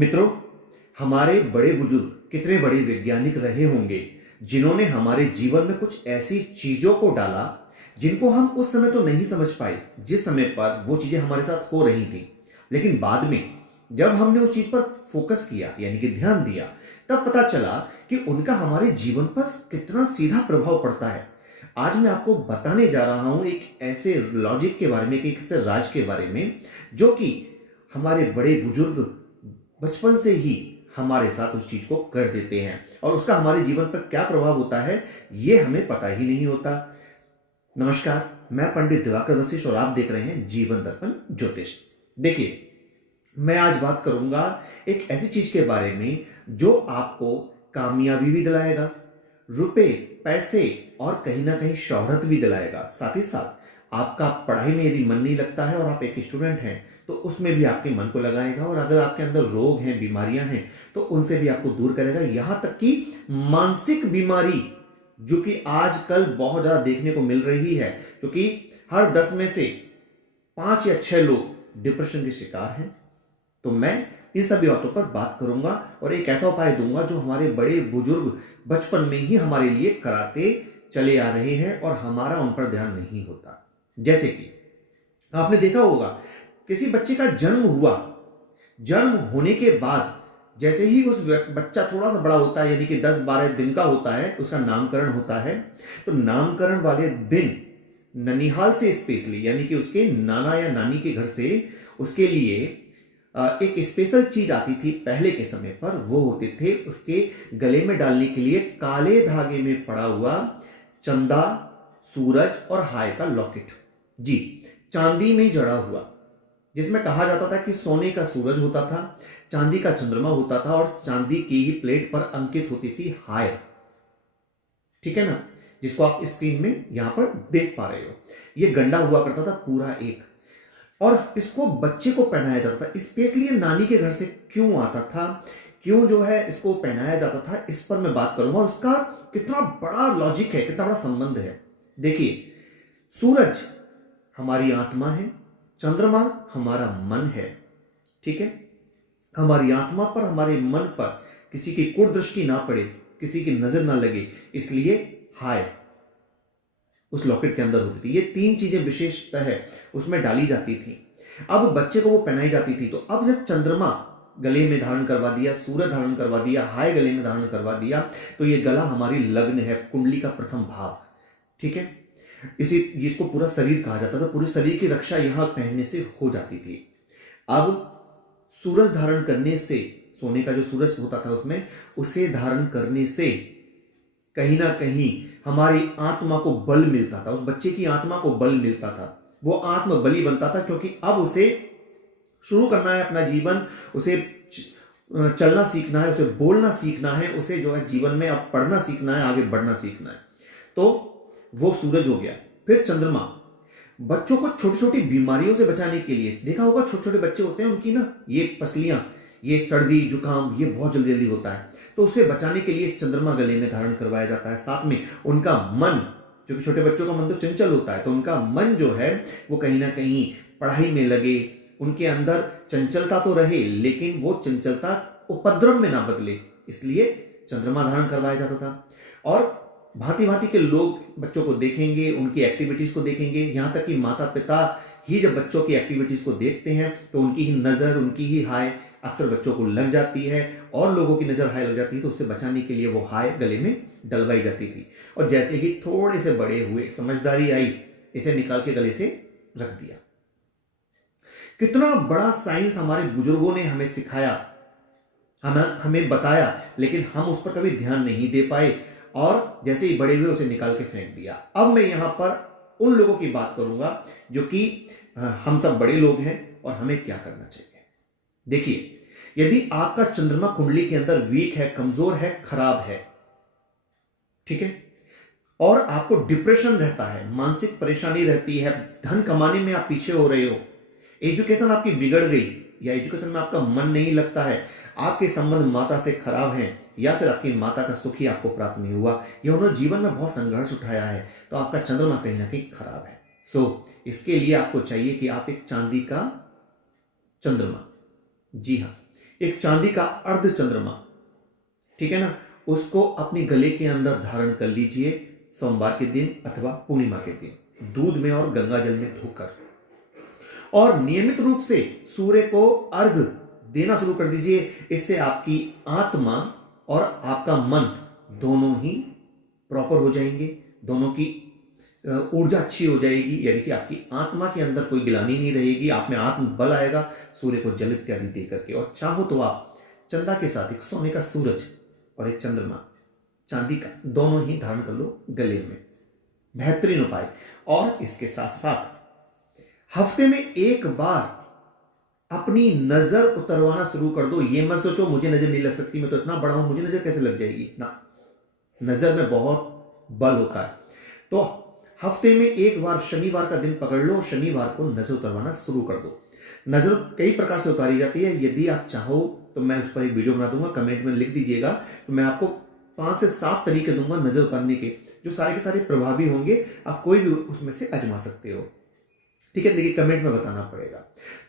मित्रों, हमारे बड़े बुजुर्ग कितने बड़े वैज्ञानिक रहे होंगे जिन्होंने हमारे जीवन में कुछ ऐसी चीजों को डाला जिनको हम उस समय तो नहीं समझ पाए, जिस समय पर वो चीजें हमारे साथ हो रही थी। लेकिन बाद में जब हमने उस चीज पर फोकस किया यानी कि ध्यान दिया, तब पता चला कि उनका हमारे जीवन पर कितना सीधा प्रभाव पड़ता है। आज मैं आपको बताने जा रहा हूं एक ऐसे लॉजिक के बारे में, एक ऐसे राज के बारे में जो कि हमारे बड़े बुजुर्ग बचपन से ही हमारे साथ उस चीज को कर देते हैं और उसका हमारे जीवन पर क्या प्रभाव होता है ये हमें पता ही नहीं होता। नमस्कार, मैं पंडित दिवाकर वशिष्ठ और आप देख रहे हैं जीवन दर्पण ज्योतिष। देखिए, मैं आज बात करूंगा एक ऐसी चीज के बारे में जो आपको कामयाबी भी दिलाएगा, रुपए पैसे और कहीं ना कहीं शोहरत भी दिलाएगा। साथ ही साथ आपका पढ़ाई में यदि मन नहीं लगता है और आप एक स्टूडेंट हैं तो उसमें भी आपके मन को लगाएगा, और अगर आपके अंदर रोग हैं, बीमारियां हैं तो उनसे भी आपको दूर करेगा। यहां तक कि मानसिक बीमारी जो कि आजकल बहुत ज्यादा देखने को मिल रही है, क्योंकि हर 10 में से 5 या 6 लोग डिप्रेशन के शिकार हैं। तो मैं इन सभी बातों पर बात करूंगा और एक ऐसा उपाय दूंगा जो हमारे बड़े बुजुर्ग बचपन में ही हमारे लिए कराते चले आ रहे हैं और हमारा उन पर ध्यान नहीं होता। जैसे कि आपने देखा होगा, किसी बच्चे का जन्म हुआ, जन्म होने के बाद जैसे ही उस बच्चा थोड़ा सा बड़ा होता है, यानी कि 10-12 दिन का होता है, उसका नामकरण होता है। तो नामकरण वाले दिन ननिहाल से स्पेशली, यानी कि उसके नाना या नानी के घर से उसके लिए एक स्पेशल चीज आती थी पहले के समय पर। वो होते थे उसके गले में डालने के लिए काले धागे में पड़ा हुआ चंदा, सूरज और हाय का लॉकेट। जी, चांदी में जड़ा हुआ, जिसमें कहा जाता था कि सोने का सूरज होता था, चांदी का चंद्रमा होता था और चांदी की ही प्लेट पर अंकित होती थी हाय। ठीक है ना, जिसको आप स्क्रीन में यहां पर देख पा रहे हो। यह गंडा हुआ करता था पूरा एक, और इसको बच्चे को पहनाया जाता था। स्पेशली नानी के घर से क्यों आता था, क्यों जो है इसको पहनाया जाता था, इस पर मैं बात करूंगा और उसका कितना बड़ा लॉजिक है, कितना बड़ा संबंध है। देखिए, सूरज हमारी आत्मा है, चंद्रमा हमारा मन है। ठीक है, हमारी आत्मा पर, हमारे मन पर किसी की कुदृष्टि ना पड़े, किसी की नजर ना लगे, इसलिए हाय उस लॉकेट के अंदर होती थी। ये 3 चीजें विशेषता है उसमें डाली जाती थी। अब बच्चे को वो पहनाई जाती थी। तो अब जब चंद्रमा गले में धारण करवा दिया, सूरज धारण करवा दिया, हाय गले में धारण करवा दिया, तो ये गला हमारी लग्न है, कुंडली का प्रथम भाव। ठीक है, इसको पूरा शरीर कहा जाता था। पूरे शरीर की रक्षा यहां पहनने से हो जाती थी। अब सूरज धारण करने से, सोने का जो सूरज होता था उसमें, उसे धारण करने से कहीं ना कहीं हमारी आत्मा को बल मिलता था, उस बच्चे की आत्मा को बल मिलता था। वो आत्म बली बनता था, क्योंकि अब उसे शुरू करना है अपना जीवन, उसे चलना सीखना है, उसे बोलना सीखना है, उसे जो है जीवन में अब पढ़ना सीखना है, आगे बढ़ना सीखना है। तो वो सूरज हो गया। फिर चंद्रमा, बच्चों को छोटी छोटी बीमारियों से बचाने के लिए, देखा होगा छोटे छोटे बच्चे होते हैं, उनकी ना ये पसलियां, ये सर्दी जुकाम, ये बहुत जल्दी जल्दी होता है। तो उसे बचाने के लिए चंद्रमा गले में धारण करवाया जाता है। साथ में उनका मन, क्योंकि छोटे बच्चों का मन तो चंचल होता है, तो उनका मन जो है वो कहीं ना कहीं पढ़ाई में लगे, उनके अंदर चंचलता तो रहे लेकिन वो चंचलता उपद्रव में ना बदले, इसलिए चंद्रमा धारण करवाया जाता था। और भांति भांति के लोग बच्चों को देखेंगे, उनकी एक्टिविटीज को देखेंगे। यहां तक कि माता पिता ही जब बच्चों की एक्टिविटीज को देखते हैं तो उनकी ही नजर, उनकी ही हाय अक्सर बच्चों को लग जाती है, और लोगों की नजर हाय लग जाती है, तो उससे बचाने के लिए वो हाय गले में डलवाई जाती थी। और जैसे ही थोड़े से बड़े हुए, समझदारी आई, इसे निकाल के गले से रख दिया। कितना बड़ा साइंस हमारे बुजुर्गों ने हमें सिखाया, हमें बताया, लेकिन हम उस पर कभी ध्यान नहीं दे पाए, और जैसे ही बड़े हुए उसे निकाल के फेंक दिया। अब मैं यहां पर उन लोगों की बात करूंगा जो कि हम सब बड़े लोग हैं और हमें क्या करना चाहिए। देखिए, यदि आपका चंद्रमा कुंडली के अंदर वीक है, कमजोर है, खराब है, ठीक है, और आपको डिप्रेशन रहता है, मानसिक परेशानी रहती है, धन कमाने में आप पीछे हो रहे हो, एजुकेशन आपकी बिगड़ गई, या एजुकेशन में आपका मन नहीं लगता है, आपके संबंध माता से खराब हैं, या फिर आपकी माता का सुख ही आपको प्राप्त नहीं हुआ, या उन्होंने जीवन में बहुत संघर्ष उठाया है, तो आपका चंद्रमा कहीं ना कहीं खराब है। इसके लिए आपको चाहिए कि आप एक चांदी का चंद्रमा, जी हाँ, एक चांदी का अर्ध चंद्रमा, ठीक है ना, उसको अपनी गले के अंदर धारण कर लीजिए सोमवार के दिन अथवा पूर्णिमा के दिन, दूध में और गंगा जल में धोकर, और नियमित रूप से सूर्य को अर्घ देना शुरू कर दीजिए। इससे आपकी आत्मा और आपका मन दोनों ही प्रॉपर हो जाएंगे, दोनों की ऊर्जा अच्छी हो जाएगी, यानी कि आपकी आत्मा के अंदर कोई गिलानी नहीं रहेगी, आप में आत्म बल आएगा सूर्य को जल इत्यादि दे करके। और चाहो तो आप चंदा के साथ एक सोने का सूरज और एक चंद्रमा चांदी का दोनों ही धारण कर लो गले में, बेहतरीन उपाय। और इसके साथ साथ हफ्ते में एक बार अपनी नजर उतरवाना शुरू कर दो। ये मत सोचो मुझे नजर नहीं लग सकती, मैं तो इतना बड़ा हूं, मुझे नजर कैसे लग जाएगी ना, नजर में बहुत बल होता है। तो हफ्ते में एक बार शनिवार का दिन पकड़ लो, शनिवार को नजर उतरवाना शुरू कर दो। नजर कई प्रकार से उतारी जाती है, यदि आप चाहो तो मैं उस पर एक वीडियो बना दूंगा, कमेंट में लिख दीजिएगा, तो मैं आपको 5 से 7 तरीके दूंगा नजर उतारने के, जो सारे के सारे प्रभावी होंगे, आप कोई भी उसमें से आजमा सकते हो, ठीक है। देखिए कमेंट में बताना पड़ेगा।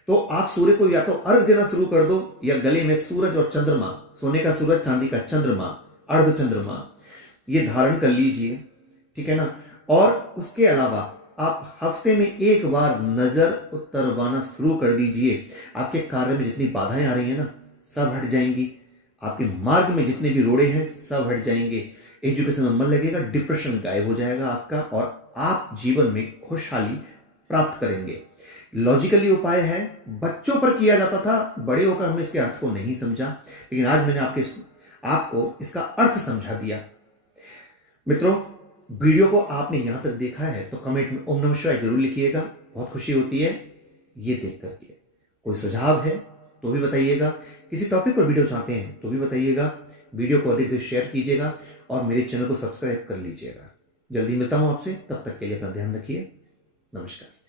तो आप सूर्य को या तो अर्घ देना शुरू कर दो, या गले में सूरज और चंद्रमा, सोने का सूरज चांदी का चंद्रमा, अर्ध चंद्रमा, ये धारण कर लीजिए, ठीक है ना। और उसके अलावा आप हफ्ते में एक बार नजर उतरवाना शुरू कर दीजिए। आपके कार्य में जितनी बाधाएं आ रही हैं ना, सब हट जाएंगी। आपके मार्ग में जितने भी रोड़े हैं सब हट जाएंगे। एजुकेशन में मन लगेगा, डिप्रेशन गायब हो जाएगा आपका, और आप जीवन में खुशहाली प्राप्त करेंगे। लॉजिकली उपाय है, बच्चों पर किया जाता था, बड़े होकर हमने इसके अर्थ को नहीं समझा, लेकिन आज मैंने आपको इसका अर्थ समझा दिया। मित्रों, वीडियो को आपने यहां तक देखा है तो कमेंट में ओम नमः शिवाय जरूर लिखिएगा, बहुत खुशी होती है ये देख करके। कोई सुझाव है तो भी बताइएगा, किसी टॉपिक पर वीडियो चाहते हैं तो भी बताइएगा। वीडियो को अधिक से शेयर कीजिएगा और मेरे चैनल को सब्सक्राइब कर लीजिएगा। जल्दी मिलता हूं आपसे, तब तक के लिए अपना ध्यान रखिए। नमस्कार।